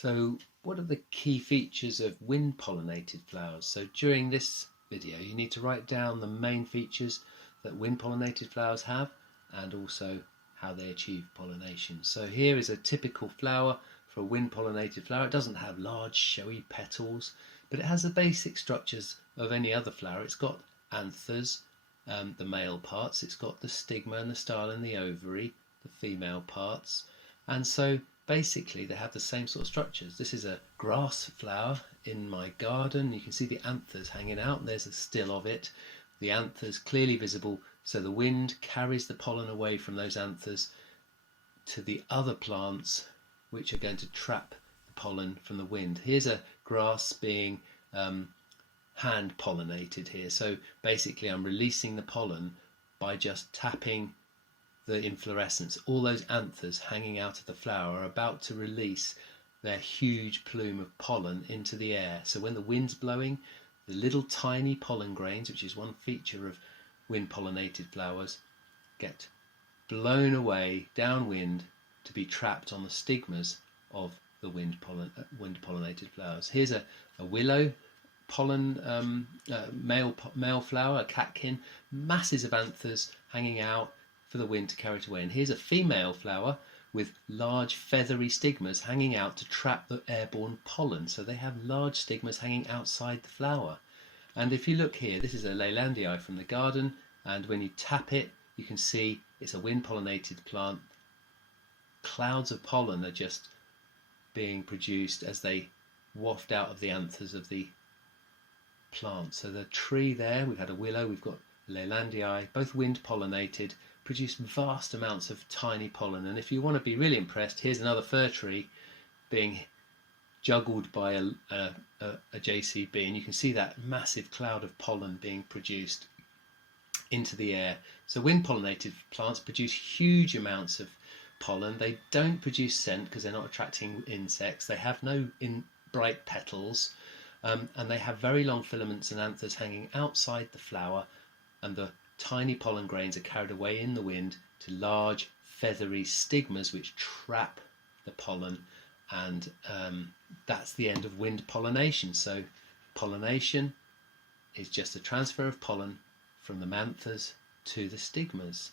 So what are the key features of wind pollinated flowers? So during this video you need to write down the main features that wind pollinated flowers have and also how they achieve pollination. So here is a typical flower for a wind pollinated flower. It doesn't have large showy petals, but it has the basic structures of any other flower. It's got anthers, the male parts, it's got the stigma and the style and the ovary, the female parts, and so basically they have the same sort of structures. This is a grass flower in my garden. You can see the anthers hanging out. There's a still of it. The anthers clearly visible, so the wind carries the pollen away from those anthers to the other plants which are going to trap the pollen from the wind. Here's a grass being hand pollinated here. So basically I'm releasing the pollen by just tapping the inflorescence. All those anthers hanging out of the flower are about to release their huge plume of pollen into the air. So when the wind's blowing, the little tiny pollen grains, which is one feature of wind pollinated flowers, get blown away downwind to be trapped on the stigmas of the wind pollinated flowers. Here's a willow pollen male flower, a catkin, masses of anthers hanging out for the wind to carry it away. And here's a female flower with large feathery stigmas hanging out to trap the airborne pollen. So they have large stigmas hanging outside the flower. And if you look here, this is a Leylandii from the garden, and when you tap it, you can see it's a wind pollinated plant. Clouds of pollen are just being produced as they waft out of the anthers of the plant. So the tree there, we've had a willow, we've got Leylandii, both wind pollinated, produce vast amounts of tiny pollen. And if you want to be really impressed, here's another fir tree being juggled by a JCB, and you can see that massive cloud of pollen being produced into the air. So wind pollinated plants produce huge amounts of pollen. They don't produce scent because they're not attracting insects. They have no bright petals, and they have very long filaments and anthers hanging outside the flower, and the tiny pollen grains are carried away in the wind to large feathery stigmas which trap the pollen, and that's the end of wind pollination. So pollination is just a transfer of pollen from the anthers to the stigmas.